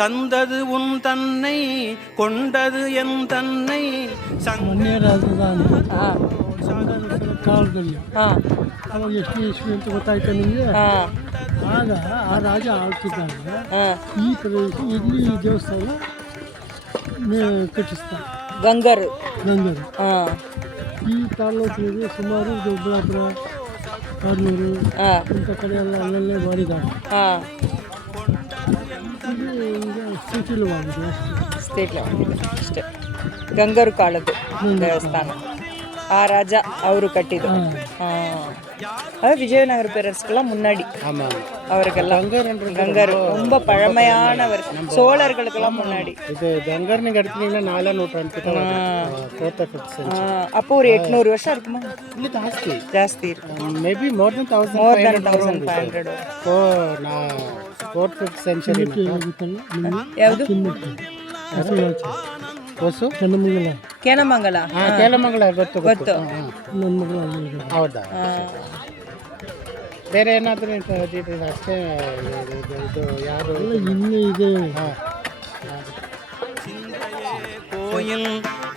தந்தது உன் தன்னை கொண்டது என் தன்னை ಮೊನ್ನೆ ರಾಜಧಾನಿ ಕಾಲದಲ್ಲಿ ಅವಾಗ ಎಷ್ಟು ಇಸ್ವಿ ಅಂತ ಗೊತ್ತಾಯ್ತಾ ನಿಮಗೆ? ಆಗ ಆ ರಾಜ ಆಳ್ತಿದ್ದಾಗ ಈ ಪ್ರದೇಶ ಇಲ್ಲಿ ದೇವಸ್ಥಾನ ಕಟ್ಟಿಸ್ತಾರೆ. ಗಂಗರು ಈ ತಾಲೂಕಿಗೆ ಸುಮಾರು ದೊಡ್ಡಬಳ್ಳಾಪುರ, ಕಾರ್ನೂರು ಇಂಥ ಕಡೆ ಎಲ್ಲ ಅಲ್ಲಲ್ಲೇ ಮಾಡಿದ್ದಾರೆ. ಈಗ ಶಿಥಿಲವಾಗಿದೆ ಅಷ್ಟೇ. ಗಂಗರು ಕಾಲದ್ದು ದೇವಸ್ಥಾನ ಆ ರಾಜ ಅವರು ಕಟ್ಟಿದ್ದು. விஜயநகர பேரரசுக்கெல்லாம் முன்னாடி அவருக்கெல்லாம் கங்கர் ரொம்ப பழமையானவர், சோழர்களுக்கெல்லாம் முன்னாடி. இது கங்கர் நீங்க எடுத்தீங்கன்னா 4ஆம் நூற்றாண்டு. அப்போ ஒரு 800 வருஷம் இருக்குமா? இல்ல ಜಾಸ್ತಿ ಇருக்கு. Maybe more than 1500. ಓ ನಾ 4th ಸೆಂಚುರಿ ಯಾವುದು? ಹೊಸು ಕೇನಮಂಗಲ ಗೊತ್ತು. ಹೌದಾ? ಬೇರೆ ಏನಾದರೂ ಅಷ್ಟೇ. ಇದು ಯಾರು ಇನ್ನೂ ಇದೆ. கோயில்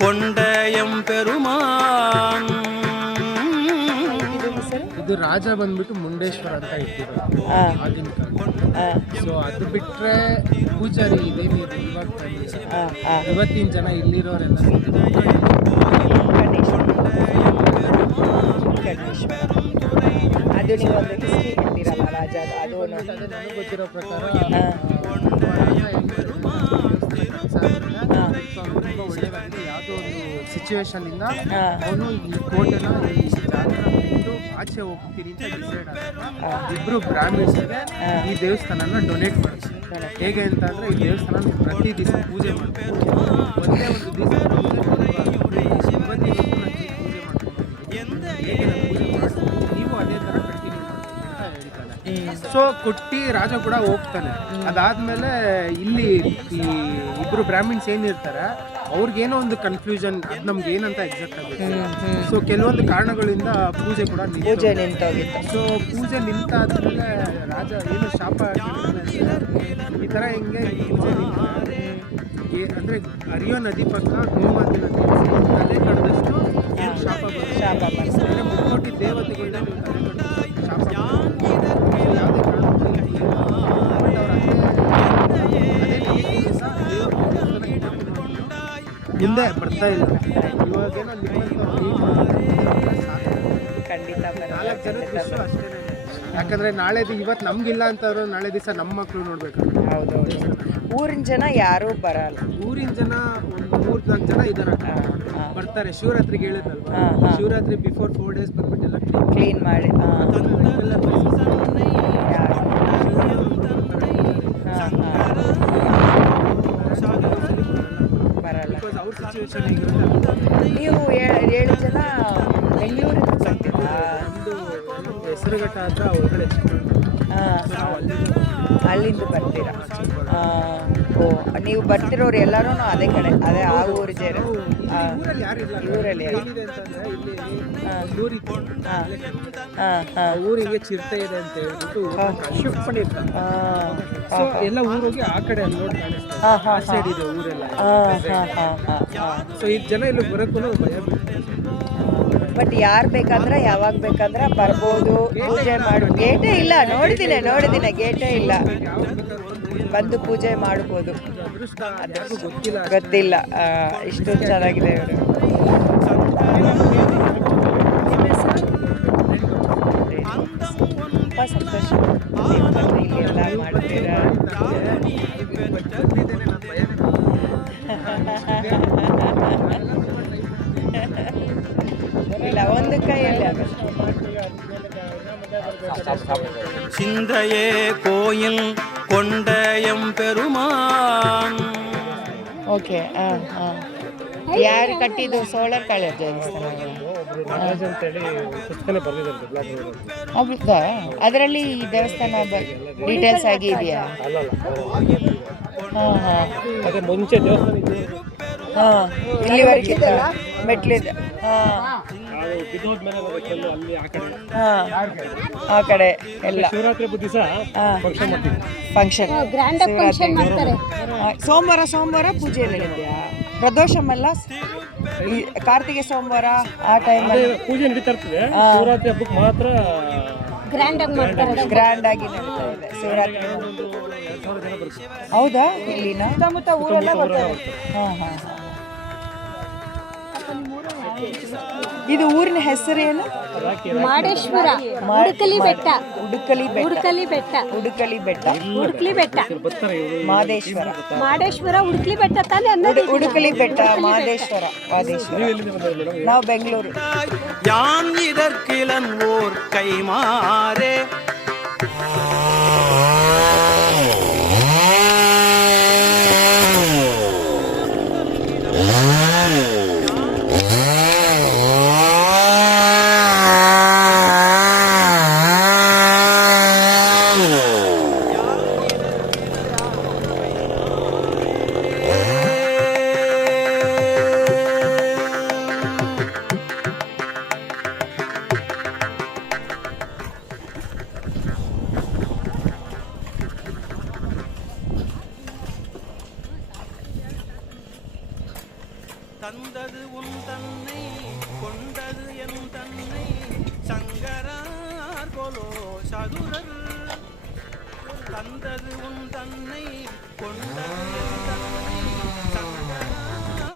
கொண்டயம் பெருமான். ಇದು ರಾಜ ಬಂದ್ಬಿಟ್ಟು ಮುಂಡೇಶ್ವರ ಅಂತ ಇಟ್ಟಿದ್ರು ಆಗಿನ ಕಾಲ. ಸೊ ಅದು ಬಿಟ್ರೆ ಪೂಜಾರಿ ಇದೇನಿದೆ ಇವತ್ತಿನ ಜನ ಇಲ್ಲಿರೋರೆಲ್ಲ ಅದು ನೀವು ಒಂದು ಹಿಸ್ಟ್ರಿ ಹೇಳ್ತೀರಲ್ಲ ರಾಜ, ಅದು ನನಗೆ ಗೊತ್ತಿರೋ ಪ್ರಕಾರ ಒಳ್ಳೆಯದಾಗಿದೆ. ಯಾವುದೋ ಒಂದು ಸಿಚುವೇಶನ್ ಇಂದ ಅವನು ಈ ಕೋಟೆನ ಈ ಜಾಗನ ಬಿಟ್ಟು ಆಚೆ ಹೋಗ್ತೀನಿ ಅಂತ ಡಿಸೈಡ್ ಆದಾಗ ಇಬ್ರು ಬ್ರಾಹ್ಮಿಣ್ಸ್ಗೆ ಈ ದೇವಸ್ಥಾನನ ಡೊನೇಟ್ ಮಾಡ್ತಾರೆ. ಹೇಗೆ ಅಂತ ಅಂದ್ರೆ ಈ ದೇವಸ್ಥಾನ ಪ್ರತಿ ದಿವಸ ಪೂಜೆ ಮಾಡ್ತಾರೆ. ಒಂದೇ ಒಂದು ದಿವಸ ಪೂಜೆ ಪೂಜೆ ಮಾಡ್ಕೊಂಡು ನೀವು ಅದೇ ಥರ ಕಂಟಿನ್ಯೂ ಮಾಡ್ತೀವಿ ಅಂತ ಹೇಳ್ತಾನೆ. ಸೊ ಕೊಟ್ಟಿ ರಾಜ ಕೂಡ ಹೋಗ್ತಾನೆ. ಅದಾದ್ಮೇಲೆ ಇಲ್ಲಿ ಈ ಇಬ್ರು ಬ್ರಾಹ್ಮಿಣ್ಸ್ ಏನಿರ್ತಾರೆ ಅವ್ರಿಗೇನೋ ಒಂದು ಕನ್ಫ್ಯೂಷನ್, ಅದು ನಮ್ಗೆ ಏನಂತ ಎಕ್ಸಾಕ್ಟ್ ಆಗುತ್ತೆ. ಸೊ ಕೆಲವೊಂದು ಕಾರಣಗಳಿಂದ ಪೂಜೆ ಕೂಡ ನಿಂತೋಗಿತ್ತು. ಸೊ ಪೂಜೆ ನಿಂತಾದ್ಮೇಲೆ ರಾಜ ಏನು ಶಾಪ ಈ ಥರ ಹಿಂಗೆ ಪೂಜೆ ಅಂದರೆ ಹರಿಯೋ ನದಿ ಪಕ್ಕ ಗೋಮತಿ ನದಿ ತಲೆ ಕಡ್ದಷ್ಟು ಶಾಪ ಬರ್ತದೆ. ಮುಕ್ಕೋಟಿ ದೇವತೆಗಳನ್ನ ನೀವು ತಲೆ ಕಡ್ದಷ್ಟು ಶಾಪ ಯಾವುದೇ ಮುಂದೆ ಬರ್ತಾ ಇಲ್ಲ. ಇವಾಗೇನೋ ಖಂಡಿತ 4 ಜನಕ್ಕೆ ಅಷ್ಟೇ. ಯಾಕಂದ್ರೆ ನಾಳೆ ಇವತ್ತು ನಮ್ಗಿಲ್ಲ ಅಂತವ್ರು ನಾಳೆ ದಿವಸ ನಮ್ಮ ಮಕ್ಕಳು ನೋಡ್ಬೇಕು. ಹೌದೌದು. ಊರಿನ ಜನ ಯಾರೂ ಬರಲ್ಲ. ಊರಿನ ಜನ ಒಂದು 3-4 ಜನ ಇದಾರೆ, ಬರ್ತಾರೆ. ಶಿವರಾತ್ರಿಗೆ ಹೇಳಿದ್ನಲ್ವಾ, ಶಿವರಾತ್ರಿ ಬಿಫೋರ್ 4 days ಬಂದ್ಬಿಟ್ಟೆಲ್ಲ ಕ್ಲೀನ್ ಮಾಡಿ ಬರಲ್ಲ. ಅವ್ರ ಸಿಚುವೇಶನ್ ಹೇಗಿರುತ್ತೆ. ನೀವು 7 ಜನ ಬೆಂಗಳೂರಿಂದ ಬರ್ತೀರಾ? ನಮ್ಮದು ಹೆಸರುಘಟ್ಟ ಹತ್ರ ಒಳಗಡೆ ಅಲ್ಲಿಂದ ಬರ್ತೀರಾ? ಓ, ನೀವು ಬರ್ತಿರೋರು ಎಲ್ಲರೂ ಅದೇ ಕಡೆ, ಅದೇ ಆ ಊರು ಜನ ಊರಲ್ಲಿ ಊರಿಗೆ ಚಿರತೆ ಇದೆ ಅಂತ ಹೇಳ್ಬಿಟ್ಟು ಶಿಫ್ಟ್ ಮಾಡಿರ್ತಾರೆ. ಸೊ ಎಲ್ಲ ಊರಿಗೆ ಆ ಕಡೆ ರೋಡ್ ಕಾಣಿಸ್ತಾರೆ ಇದೆ ಊರೆಲ್ಲ. ಸೊ ಈ ಜನ ಇಲ್ಲಿ ಬರೋಕ್ಕೂ ಭಯ. ಬಟ್ ಯಾರು ಬೇಕಂದ್ರೆ ಯಾವಾಗ ಬೇಕಂದ್ರೆ ಬರ್ಬೋದು, ಪೂಜೆ ಮಾಡಿ. ಗೇಟೇ ಇಲ್ಲ, ನೋಡಿದ್ದೀನಿ ಗೇಟೇ ಇಲ್ಲ, ಬಂದು ಪೂಜೆ ಮಾಡ್ಬೋದು. ಗೊತ್ತಿಲ್ಲ ಇಷ್ಟು ಚೆನ್ನಾಗಿದೆ ಇವರು. ತುಂಬ ಸಂತೋಷ ಇಲ್ಲಿ ಎಲ್ಲ ಮಾಡ್ತೀರಾ. ಇಲ್ಲ, ಒಂದು ಕೈಯಲ್ಲಿ சிந்தையே கோயில் கொண்டயம் பெருமான். ಓಕೆ. ಯಾರು ಕಟ್ಟಿದ್ದು? ಸೋಳರ್ ಕಾಳೆ ದೇವಸ್ಥಾನ ಅದರಲ್ಲಿ ಈ ದೇವಸ್ಥಾನ ಡೀಟೇಲ್ಸ್ ಆಗಿ ಇದೆಯಾ? ಮುಂಚೆ ದೇವಸ್ಥಾನ ಇಲ್ಲಿವರೆಗೆ ಮೆಟ್ಲಿದೆ. ಬಿದ್ದೋದ್ಮೇಲೆ ಕೆಲವು ಅಲ್ಲಿ ಆ ಕಡೆ ಆ ಕಡೆ ಎಲ್ಲ ಶಿವರಾತ್ರಿ ಹಬ್ಬದ ದಿವಸ ಫಂಕ್ಷನ್ ಮಾಡ್ತೀವಿ. ಫಂಕ್ಷನ್ ಗ್ರ್ಯಾಂಡ್ ಫಂಕ್ಷನ್ ಮಾಡ್ತಾರೆ. ಸೋಮವಾರ ಪೂಜೆ ನಡೆಯುತ್ತಾ? ಪ್ರದೋಷಮಲ್ಲ ಕಾರ್ತಿಗೆ ಸೋಮವಾರ ಆ ಟೈಮಲ್ಲಿ ಪೂಜೆ ನಡೀತಾ ಇರ್ತದೆ. ಶಿವರಾತ್ರಿ ಹಬ್ಬಕ್ಕೆ ಮಾತ್ರ ಗ್ರ್ಯಾಂಡ್ ಆಗಿ ಮಾಡ್ತಾರೆ. ಗ್ರ್ಯಾಂಡ್ ಆಗಿ ನಡೀತಾ ಇದೆ ಶಿವರಾತ್ರಿ. 2,000 ಜನ ಬರ್ತಾರೆ. ಹೌದಾ? ಇಲ್ಲಿನ ಸುತ್ತಮುತ್ತ ಊರೆಲ್ಲ ಬರ್ತಾರೆ. ಹಾಂ. ಇದು ಊರಿನ ಹೆಸರೇನು? ಮಾದೇಶ್ವರ. ಉಡುಕಲಿ ಬೆಟ್ಟ. ಮಾದೇಶ್ವರ. ಉಡುಕಲಿ ಬೆಟ್ಟ ತಾನೇ ಅನ್ನೋದು. ಉಡುಕಲಿ ಬೆಟ್ಟ ಮಾದೇಶ್ವರ. ನಾವು ಬೆಂಗಳೂರು. யான் இதற்கிலன் ஓர் கைமாறே தந்தது உன் தன்னை கொண்டது என் தன்னை சங்கரார் கொலோ சதுரர் தந்தது உன் தன்னை கொண்டது என் தன்னை சங்கரார்